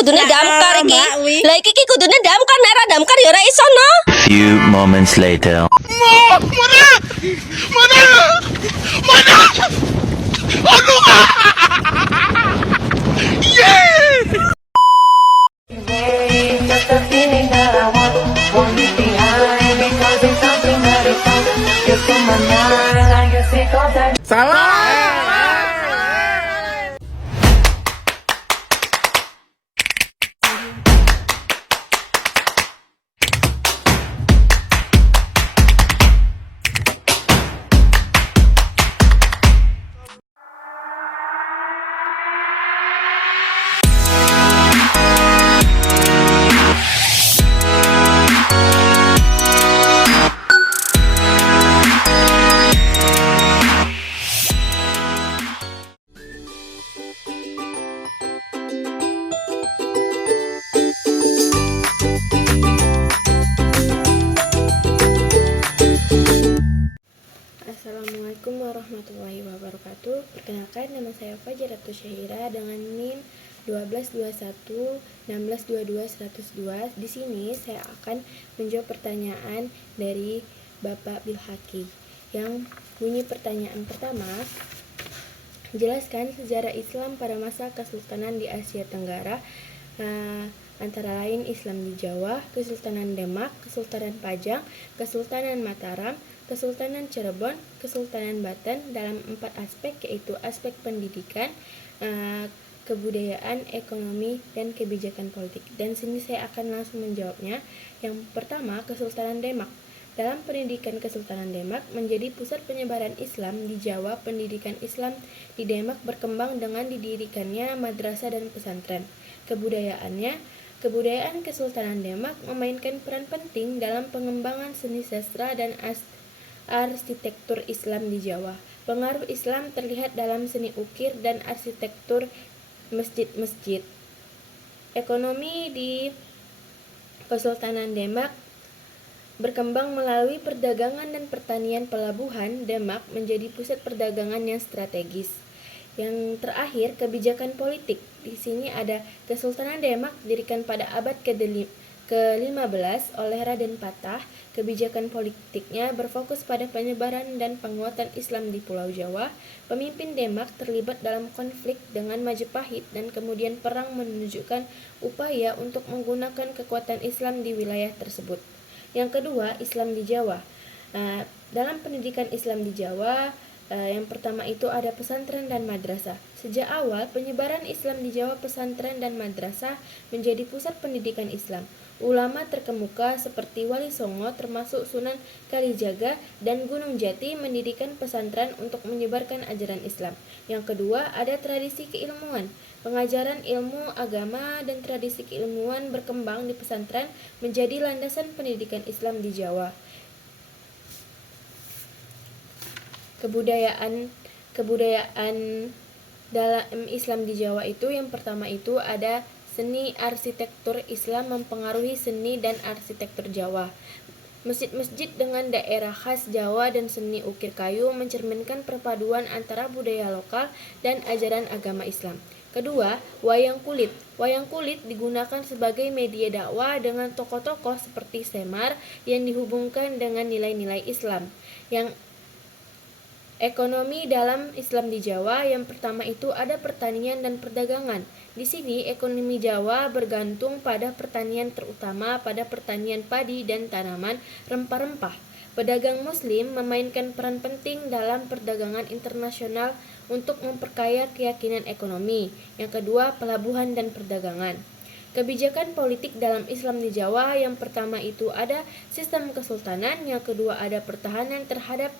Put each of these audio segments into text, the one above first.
kudune damkar iki. Lah iki kudune damkar, nek ora damkar ya ora iso no. Few moments later. Assalamualaikum warahmatullahi wabarakatuh. Perkenalkan, nama saya Fajratus Syahira dengan NIM 12211622 Di sini saya akan menjawab pertanyaan dari Bapak Bilhaki yang bunyi pertanyaan pertama. Jelaskan sejarah Islam pada masa Kesultanan di Asia Tenggara, antara lain Islam di Jawa, Kesultanan Demak, Kesultanan Pajang, Kesultanan Mataram, Kesultanan Cirebon, Kesultanan Banten dalam 4 aspek, yaitu aspek pendidikan, kebudayaan, ekonomi, dan kebijakan politik. Dan sini saya akan langsung menjawabnya. Yang pertama, Kesultanan Demak. Dalam pendidikan Kesultanan Demak menjadi pusat penyebaran Islam di Jawa. Pendidikan Islam di Demak berkembang dengan didirikannya madrasah dan pesantren. Kebudayaan Kesultanan Demak memainkan peran penting dalam pengembangan seni sastra dan arsitektur Islam di Jawa. Pengaruh Islam terlihat dalam seni ukir dan arsitektur masjid-masjid. Ekonomi di Kesultanan Demak berkembang melalui perdagangan dan pertanian. Pelabuhan Demak menjadi pusat perdagangan yang strategis. Yang terakhir, kebijakan politik. Di sini ada Kesultanan Demak didirikan pada abad ke-15 oleh Raden Patah. Kebijakan politiknya berfokus pada penyebaran dan penguatan Islam di Pulau Jawa. Pemimpin Demak terlibat dalam konflik dengan Majapahit dan kemudian perang menunjukkan upaya untuk menggunakan kekuatan Islam di wilayah tersebut. Yang kedua, Islam di Jawa. Dalam pendidikan Islam di Jawa, yang pertama itu ada pesantren dan madrasah. Sejak awal penyebaran Islam di Jawa, pesantren dan madrasah menjadi pusat pendidikan Islam. Ulama terkemuka seperti Wali Songo termasuk Sunan Kalijaga dan Gunung Jati mendirikan pesantren untuk menyebarkan ajaran Islam. Yang kedua, ada tradisi keilmuan. Pengajaran ilmu agama dan tradisi keilmuan berkembang di pesantren menjadi landasan pendidikan Islam di Jawa. Kebudayaan dalam Islam di Jawa itu, yang pertama itu ada seni arsitektur Islam mempengaruhi seni dan arsitektur Jawa. Masjid-masjid dengan daerah khas Jawa dan seni ukir kayu mencerminkan perpaduan antara budaya lokal dan ajaran agama Islam. Kedua, wayang kulit. Wayang kulit digunakan sebagai media dakwah dengan tokoh-tokoh seperti Semar yang dihubungkan dengan nilai-nilai Islam. Yang ekonomi dalam Islam di Jawa, yang pertama itu ada pertanian dan perdagangan. Di sini ekonomi Jawa bergantung pada pertanian, terutama pada pertanian padi dan tanaman rempah-rempah. Pedagang Muslim memainkan peran penting dalam perdagangan internasional untuk memperkaya keyakinan ekonomi. Yang kedua, pelabuhan dan perdagangan. Kebijakan politik dalam Islam di Jawa, yang pertama itu ada sistem kesultanan, yang kedua ada pertahanan terhadap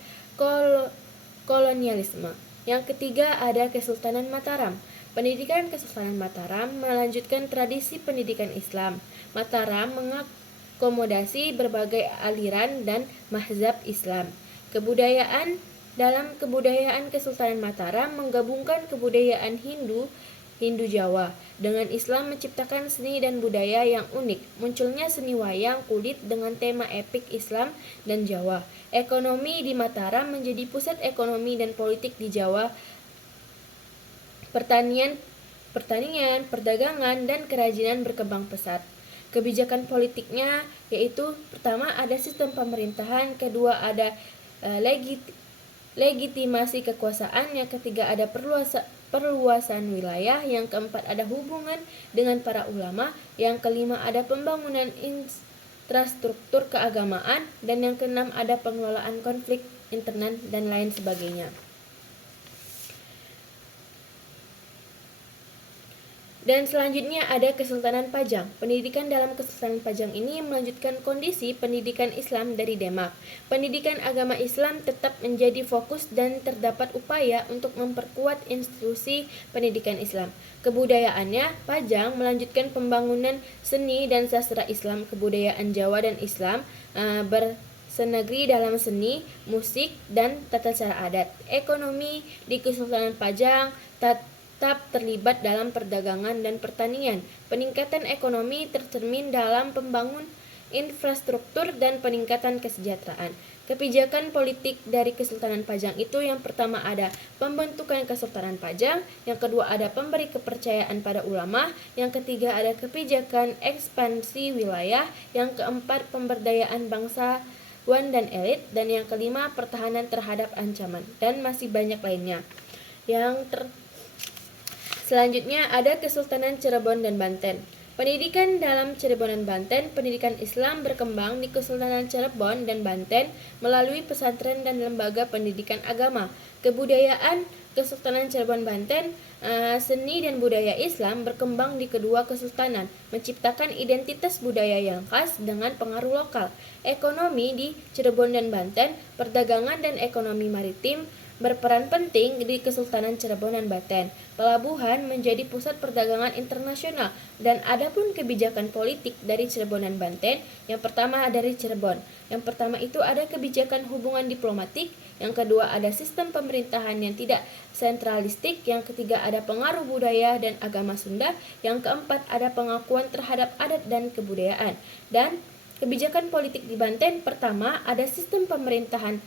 kolonialisme. Yang ketiga ada Kesultanan Mataram. Pendidikan Kesultanan Mataram melanjutkan tradisi pendidikan Islam. Mataram mengakomodasi berbagai aliran dan mazhab Islam. Dalam kebudayaan Kesultanan Mataram menggabungkan kebudayaan Hindu Jawa dengan Islam, menciptakan seni dan budaya yang unik. Munculnya seni wayang kulit dengan tema epik Islam dan Jawa. Ekonomi di Mataram menjadi pusat ekonomi dan politik di Jawa. Pertanian pertanian, perdagangan, dan kerajinan berkembang pesat. Kebijakan politiknya yaitu pertama ada sistem pemerintahan, kedua ada legitimasi kekuasaan, yang ketiga ada perluasan wilayah, yang keempat ada hubungan dengan para ulama, yang kelima ada pembangunan infrastruktur keagamaan, dan yang keenam ada pengelolaan konflik internal dan lain sebagainya. Dan selanjutnya ada Kesultanan Pajang. Pendidikan dalam Kesultanan Pajang ini melanjutkan kondisi pendidikan Islam dari Demak. Pendidikan agama Islam tetap menjadi fokus dan terdapat upaya untuk memperkuat institusi pendidikan Islam. Kebudayaannya, Pajang melanjutkan pembangunan seni dan sastra Islam, kebudayaan Jawa dan Islam, bersenegeri dalam seni, musik, dan tata cara adat. Ekonomi di Kesultanan Pajang tetap terlibat dalam perdagangan dan pertanian. Peningkatan ekonomi tercermin dalam pembangunan infrastruktur dan peningkatan kesejahteraan. Kebijakan politik dari Kesultanan Pajang itu yang pertama ada pembentukan Kesultanan Pajang, yang kedua ada pemberi kepercayaan pada ulama, yang ketiga ada kebijakan ekspansi wilayah, yang keempat pemberdayaan bangsawan dan elit, dan yang kelima pertahanan terhadap ancaman, dan masih banyak lainnya. Selanjutnya ada Kesultanan Cirebon dan Banten. Pendidikan dalam Cirebon dan Banten. Pendidikan Islam berkembang di Kesultanan Cirebon dan Banten melalui pesantren dan lembaga pendidikan agama. Kebudayaan Kesultanan Cirebon Banten, seni dan budaya Islam berkembang di kedua kesultanan, menciptakan identitas budaya yang khas dengan pengaruh lokal. Ekonomi di Cirebon dan Banten, perdagangan dan ekonomi maritim berperan penting di Kesultanan Cirebon dan Banten. Pelabuhan menjadi pusat perdagangan internasional, dan adapun kebijakan politik dari Cirebon dan Banten, yang pertama dari Cirebon. Yang pertama itu ada kebijakan hubungan diplomatik, yang kedua ada sistem pemerintahan yang tidak sentralistik, yang ketiga ada pengaruh budaya dan agama Sunda, yang keempat ada pengakuan terhadap adat dan kebudayaan. Dan kebijakan politik di Banten, pertama ada sistem pemerintahan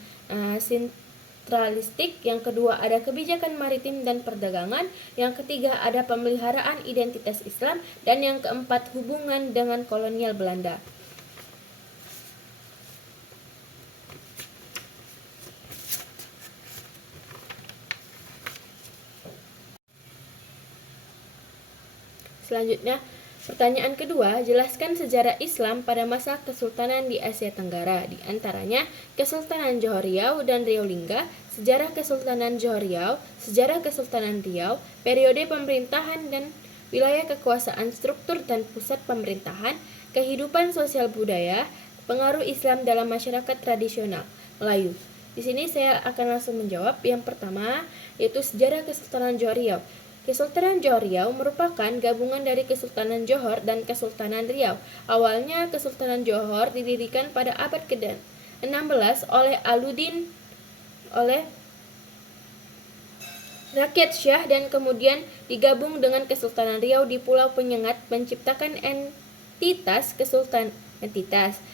sentralistik, yang kedua ada kebijakan maritim dan perdagangan, yang ketiga ada pemeliharaan identitas Islam, dan yang keempat hubungan dengan kolonial Belanda. Selanjutnya, pertanyaan kedua, jelaskan sejarah Islam pada masa kesultanan di Asia Tenggara, di antaranya Kesultanan Johor Riau dan Riau Lingga, sejarah Kesultanan Johor Riau, sejarah Kesultanan Riau, periode pemerintahan dan wilayah kekuasaan, struktur dan pusat pemerintahan, kehidupan sosial budaya, pengaruh Islam dalam masyarakat tradisional Melayu. Di sini saya akan langsung menjawab. Yang pertama yaitu sejarah Kesultanan Johor Riau. Kesultanan Johor Riau merupakan gabungan dari Kesultanan Johor dan Kesultanan Riau. Awalnya Kesultanan Johor didirikan pada abad ke-16 oleh oleh rakyat Syah, dan kemudian digabung dengan Kesultanan Riau di Pulau Penyengat, menciptakan entitas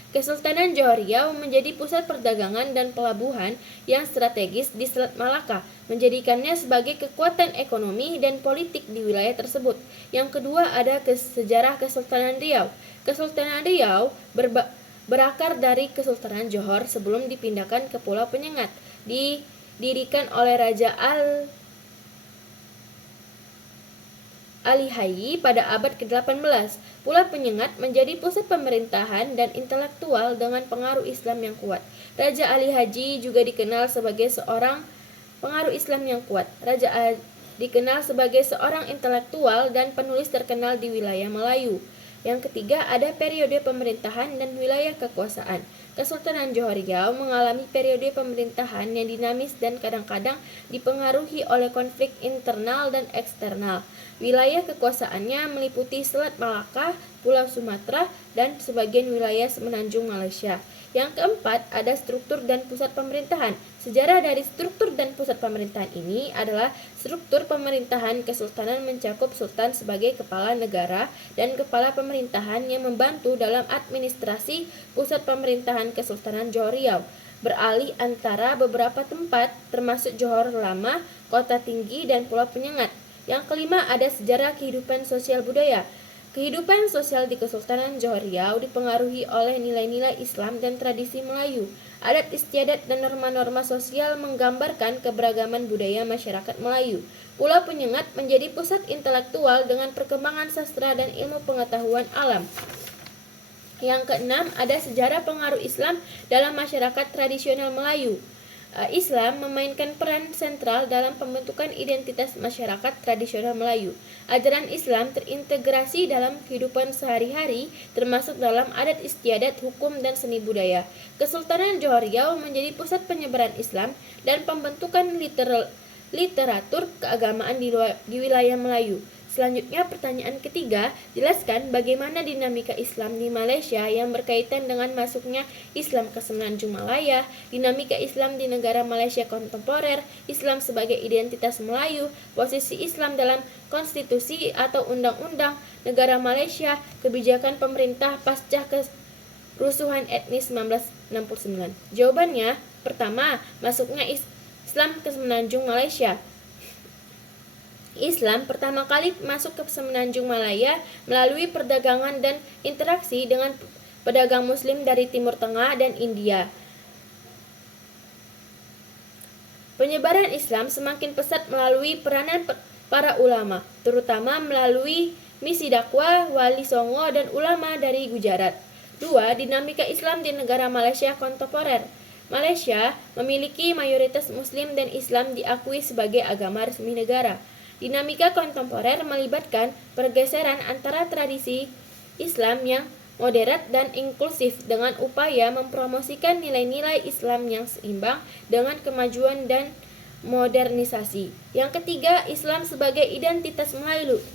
Kesultanan Johor Riau menjadi pusat perdagangan dan pelabuhan yang strategis di Selat Malaka, menjadikannya sebagai kekuatan ekonomi dan politik di wilayah tersebut. Yang kedua ada sejarah Kesultanan Riau. Kesultanan Riau berakar dari Kesultanan Johor sebelum dipindahkan ke Pulau Penyengat. Didirikan oleh Raja Ali Hayy pada abad ke-18. Pulau Penyengat menjadi pusat pemerintahan dan intelektual dengan pengaruh Islam yang kuat. Raja Ali Hayy juga dikenal sebagai seorang pengaruh Islam yang kuat. Raja dikenal sebagai seorang intelektual dan penulis terkenal di wilayah Melayu. Yang ketiga ada periode pemerintahan dan wilayah kekuasaan. Kesultanan Johor Riau mengalami periode pemerintahan yang dinamis dan kadang-kadang dipengaruhi oleh konflik internal dan eksternal. Wilayah kekuasaannya meliputi Selat Malaka, Pulau Sumatera, dan sebagian wilayah semenanjung Malaysia. Yang keempat, ada struktur dan pusat pemerintahan. Sejarah dari struktur dan pusat pemerintahan ini adalah struktur pemerintahan kesultanan mencakup sultan sebagai kepala negara dan kepala pemerintahan yang membantu dalam administrasi. Pusat pemerintahan Kesultanan Johor Riau beralih antara beberapa tempat termasuk Johor Lama, Kota Tinggi, dan Pulau Penyengat. Yang kelima, ada sejarah kehidupan sosial budaya. Kehidupan sosial di Kesultanan Johor Riau dipengaruhi oleh nilai-nilai Islam dan tradisi Melayu. Adat istiadat dan norma-norma sosial menggambarkan keberagaman budaya masyarakat Melayu. Pulau Penyengat menjadi pusat intelektual dengan perkembangan sastra dan ilmu pengetahuan alam. Yang keenam, ada sejarah pengaruh Islam dalam masyarakat tradisional Melayu. Islam memainkan peran sentral dalam pembentukan identitas masyarakat tradisional Melayu. Ajaran Islam terintegrasi dalam kehidupan sehari-hari, termasuk dalam adat istiadat, hukum, dan seni budaya. Kesultanan Johor Riau menjadi pusat penyebaran Islam dan pembentukan literatur keagamaan di wilayah Melayu. Selanjutnya, pertanyaan ketiga, jelaskan bagaimana dinamika Islam di Malaysia yang berkaitan dengan masuknya Islam ke Semenanjung Malaya, dinamika Islam di negara Malaysia kontemporer, Islam sebagai identitas Melayu, posisi Islam dalam konstitusi atau undang-undang negara Malaysia, kebijakan pemerintah pasca kerusuhan etnis 1969. Jawabannya, pertama, masuknya Islam ke Semenanjung Malaysia. Islam pertama kali masuk ke Semenanjung Malaya melalui perdagangan dan interaksi dengan pedagang Muslim dari Timur Tengah dan India. Penyebaran Islam semakin pesat melalui peranan para ulama, terutama melalui misi dakwah Wali Songo dan ulama dari Gujarat. 2. Dinamika Islam di negara Malaysia kontemporer. Malaysia memiliki mayoritas Muslim dan Islam diakui sebagai agama resmi negara. Dinamika kontemporer melibatkan pergeseran antara tradisi Islam yang moderat dan inklusif dengan upaya mempromosikan nilai-nilai Islam yang seimbang dengan kemajuan dan modernisasi. Yang ketiga, Islam sebagai identitas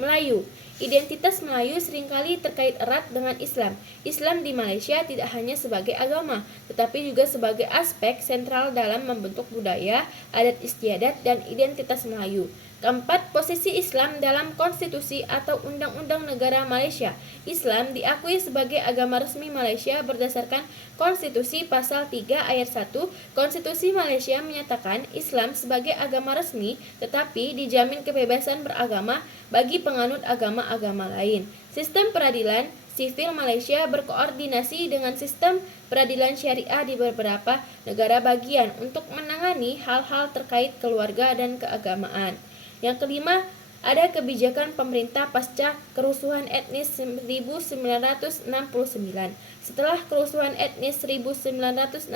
Melayu. Identitas Melayu seringkali terkait erat dengan Islam. Islam di Malaysia tidak hanya sebagai agama, tetapi juga sebagai aspek sentral dalam membentuk budaya, adat istiadat, dan identitas Melayu. Keempat, posisi Islam dalam konstitusi atau undang-undang negara Malaysia. Islam diakui sebagai agama resmi Malaysia berdasarkan Konstitusi Pasal 3 Ayat 1. Konstitusi Malaysia menyatakan Islam sebagai agama resmi, tetapi dijamin kebebasan beragama bagi penganut agama-agama lain. Sistem peradilan sivil Malaysia berkoordinasi dengan sistem peradilan syariah di beberapa negara bagian untuk menangani hal-hal terkait keluarga dan keagamaan. Yang kelima, ada kebijakan pemerintah pasca kerusuhan etnis 1969. Setelah kerusuhan etnis 1969,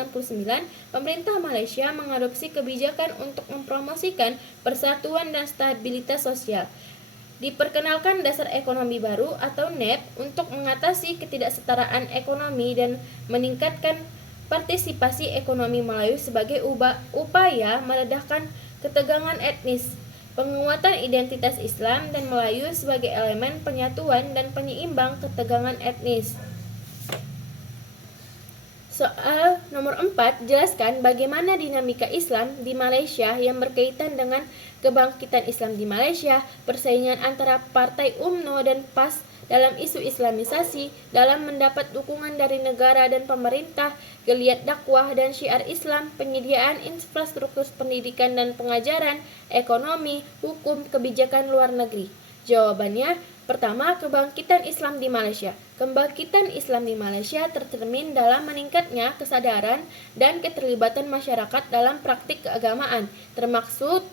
pemerintah Malaysia mengadopsi kebijakan untuk mempromosikan persatuan dan stabilitas sosial. Diperkenalkan dasar ekonomi baru atau NEP untuk mengatasi ketidaksetaraan ekonomi dan meningkatkan partisipasi ekonomi Melayu sebagai upaya meredahkan ketegangan etnis. Penguatan identitas Islam dan Melayu sebagai elemen penyatuan dan penyeimbang ketegangan etnis. Soal nomor 4, jelaskan bagaimana dinamika Islam di Malaysia yang berkaitan dengan kebangkitan Islam di Malaysia, persaingan antara Partai UMNO dan PAS dalam isu Islamisasi, dalam mendapat dukungan dari negara dan pemerintah, geliat dakwah dan syiar Islam, penyediaan infrastruktur pendidikan dan pengajaran, ekonomi, hukum, kebijakan luar negeri. Jawabannya, pertama, kebangkitan Islam di Malaysia. Kebangkitan Islam di Malaysia tercermin dalam meningkatnya kesadaran dan keterlibatan masyarakat dalam praktik keagamaan, termasuk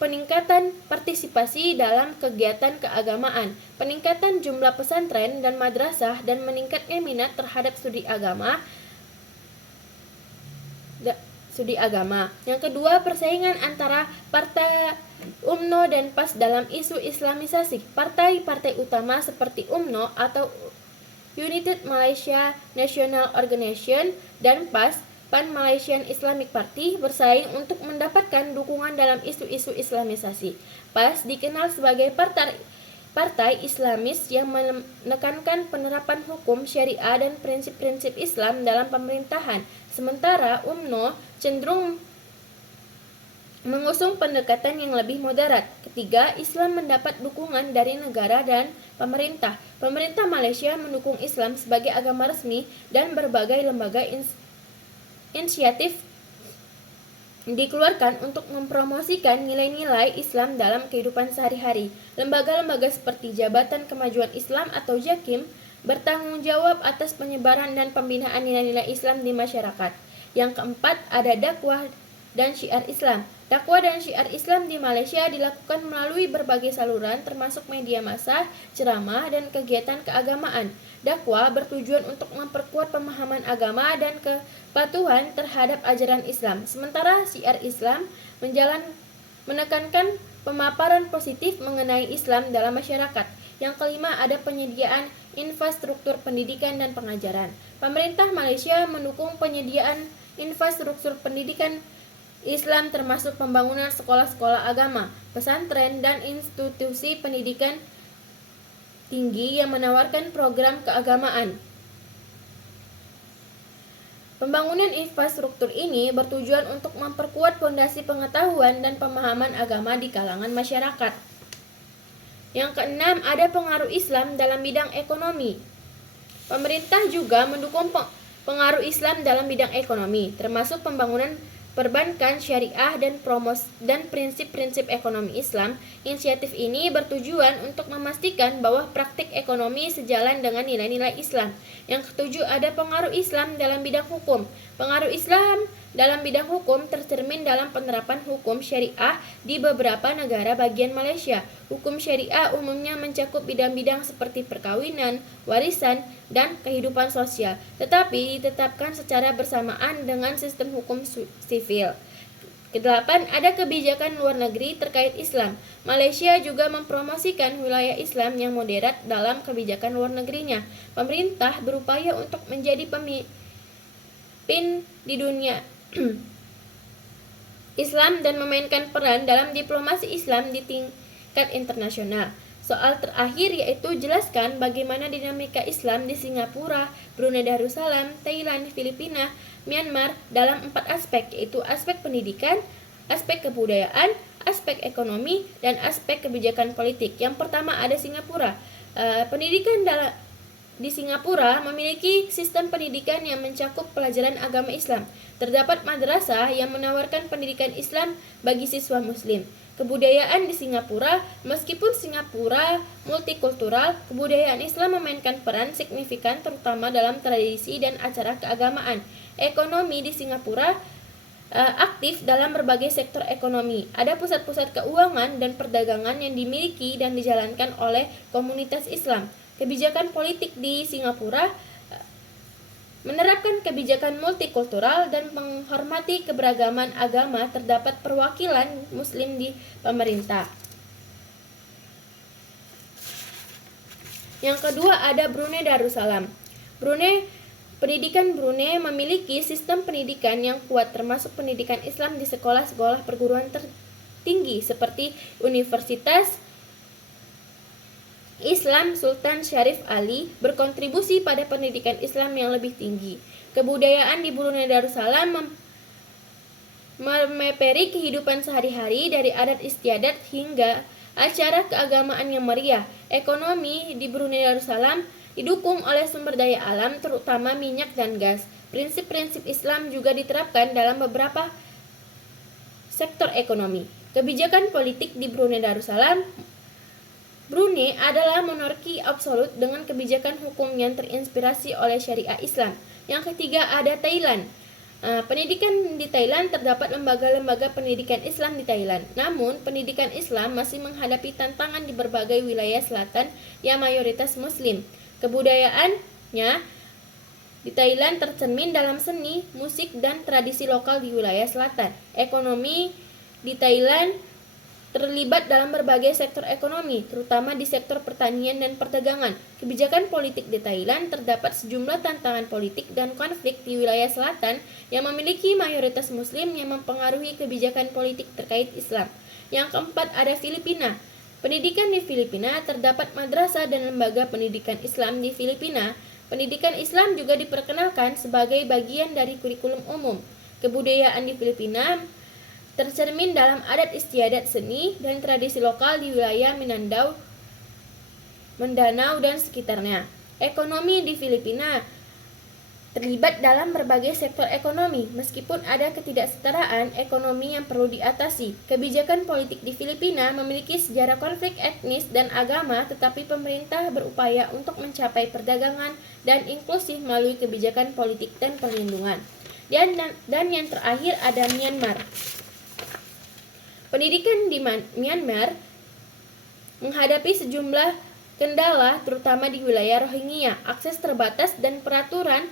peningkatan partisipasi dalam kegiatan keagamaan, peningkatan jumlah pesantren dan madrasah, dan meningkatnya minat terhadap studi agama. Yang kedua, persaingan antara Partai UMNO dan PAS dalam isu Islamisasi. Partai-partai utama seperti UMNO atau United Malaysia National Organisation dan PAS, Pan Malaysian Islamic Party, bersaing untuk mendapatkan dukungan dalam isu-isu Islamisasi. PAS dikenal sebagai partai Islamis yang menekankan penerapan hukum syariah dan prinsip-prinsip Islam dalam pemerintahan, sementara UMNO cenderung mengusung pendekatan yang lebih moderat. Ketiga, Islam mendapat dukungan dari negara dan pemerintah. Pemerintah Malaysia mendukung Islam sebagai agama resmi dan berbagai lembaga inisiatif dikeluarkan untuk mempromosikan nilai-nilai Islam dalam kehidupan sehari-hari. Lembaga-lembaga seperti Jabatan Kemajuan Islam atau JAKIM bertanggung jawab atas penyebaran dan pembinaan nilai-nilai Islam di masyarakat. Yang keempat, ada dakwah dan syiar Islam. Dakwah dan syiar Islam di Malaysia dilakukan melalui berbagai saluran termasuk media massa, ceramah, dan kegiatan keagamaan. Dakwah bertujuan untuk memperkuat pemahaman agama dan kepatuhan terhadap ajaran Islam. Sementara syiar Islam menekankan pemaparan positif mengenai Islam dalam masyarakat. Yang kelima, ada penyediaan infrastruktur pendidikan dan pengajaran. Pemerintah Malaysia mendukung penyediaan infrastruktur pendidikan Islam termasuk pembangunan sekolah-sekolah agama, pesantren, dan institusi pendidikan tinggi yang menawarkan program keagamaan. Pembangunan infrastruktur ini bertujuan untuk memperkuat fondasi pengetahuan dan pemahaman agama di kalangan masyarakat. Yang keenam, ada pengaruh Islam dalam bidang ekonomi. Pemerintah juga mendukung pengaruh Islam dalam bidang ekonomi, termasuk pembangunan perbankan syariah dan prinsip-prinsip ekonomi Islam. Inisiatif ini bertujuan untuk memastikan bahwa praktik ekonomi sejalan dengan nilai-nilai Islam. Yang ketujuh, ada pengaruh Islam dalam bidang hukum. Pengaruh Islam dalam bidang hukum tercermin dalam penerapan hukum syariah di beberapa negara bagian Malaysia. Hukum syariah umumnya mencakup bidang-bidang seperti perkawinan, warisan, dan kehidupan sosial, tetapi ditetapkan secara bersamaan dengan sistem hukum sivil. Kedelapan, ada kebijakan luar negeri terkait Islam. Malaysia juga mempromosikan wilayah Islam yang moderat dalam kebijakan luar negerinya. Pemerintah berupaya untuk menjadi pemimpin di dunia Islam dan memainkan peran dalam diplomasi Islam di tingkat internasional. Soal terakhir yaitu jelaskan bagaimana dinamika Islam di Singapura, Brunei Darussalam, Thailand, Filipina, Myanmar dalam 4 aspek, yaitu aspek pendidikan, aspek kebudayaan, aspek ekonomi, dan aspek kebijakan politik. Yang pertama ada Singapura. Pendidikan di Singapura memiliki sistem pendidikan yang mencakup pelajaran agama Islam. Terdapat madrasah yang menawarkan pendidikan Islam bagi siswa muslim. Kebudayaan di Singapura, meskipun Singapura multikultural, kebudayaan Islam memainkan peran signifikan terutama dalam tradisi dan acara keagamaan. Ekonomi di Singapura aktif dalam berbagai sektor ekonomi. Ada pusat-pusat keuangan dan perdagangan yang dimiliki dan dijalankan oleh komunitas Islam. Kebijakan politik di Singapura menerapkan kebijakan multikultural dan menghormati keberagaman agama. Terdapat perwakilan muslim di pemerintah. Yang kedua ada Brunei Darussalam. Pendidikan Brunei memiliki sistem pendidikan yang kuat termasuk pendidikan Islam di sekolah-sekolah perguruan tinggi seperti Universitas Islam Sultan Syarif Ali berkontribusi pada pendidikan Islam yang lebih tinggi. Kebudayaan di Brunei Darussalam memeperi kehidupan sehari-hari dari adat istiadat hingga acara keagamaan yang meriah. Ekonomi di Brunei Darussalam didukung oleh sumber daya alam terutama minyak dan gas. Prinsip-prinsip Islam juga diterapkan dalam beberapa sektor ekonomi. Kebijakan politik di Brunei Darussalam. Brunei adalah monarki absolut dengan kebijakan hukum yang terinspirasi oleh syariah Islam. Yang ketiga ada Thailand. Pendidikan di Thailand, terdapat lembaga-lembaga pendidikan Islam di Thailand. Namun, pendidikan Islam masih menghadapi tantangan di berbagai wilayah selatan yang mayoritas muslim. Kebudayaannya di Thailand tercermin dalam seni, musik, dan tradisi lokal di wilayah selatan. Ekonomi di Thailand terlibat dalam berbagai sektor ekonomi, terutama di sektor pertanian dan perdagangan. Kebijakan politik di Thailand, terdapat sejumlah tantangan politik dan konflik di wilayah selatan yang memiliki mayoritas muslim yang mempengaruhi kebijakan politik terkait Islam. Yang keempat ada Filipina. Pendidikan di Filipina, terdapat madrasah dan lembaga pendidikan Islam di Filipina. Pendidikan Islam juga diperkenalkan sebagai bagian dari kurikulum umum. Kebudayaan di Filipina tercermin dalam adat istiadat seni dan tradisi lokal di wilayah Mindanao dan sekitarnya. Ekonomi di Filipina terlibat dalam berbagai sektor ekonomi. Meskipun ada ketidaksetaraan ekonomi yang perlu diatasi, kebijakan politik di Filipina memiliki sejarah konflik etnis dan agama, tetapi pemerintah berupaya untuk mencapai perdagangan dan inklusif melalui kebijakan politik dan perlindungan. Dan yang terakhir ada Myanmar. Pendidikan di Myanmar menghadapi sejumlah kendala, terutama di wilayah Rohingya. Akses terbatas dan peraturan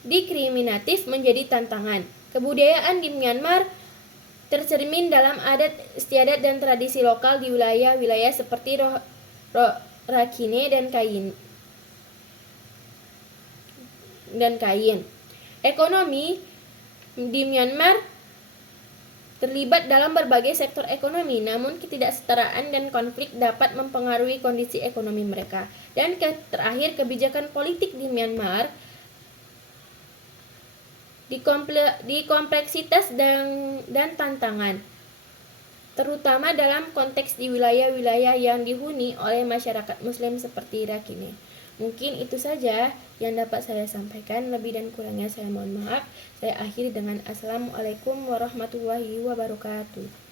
diskriminatif menjadi tantangan. Kebudayaan di Myanmar tercermin dalam adat istiadat dan tradisi lokal di wilayah-wilayah seperti Rakhine dan Kayin. Ekonomi di Myanmar terlibat dalam berbagai sektor ekonomi, namun ketidaksetaraan dan konflik dapat mempengaruhi kondisi ekonomi mereka. Dan terakhir, kebijakan politik di Myanmar di kompleksitas dan tantangan, terutama dalam konteks di wilayah-wilayah yang dihuni oleh masyarakat Muslim seperti Rakhine. Mungkin itu saja yang dapat saya sampaikan. Lebih dan kurangnya saya mohon maaf. Saya akhiri dengan Assalamualaikum warahmatullahi wabarakatuh.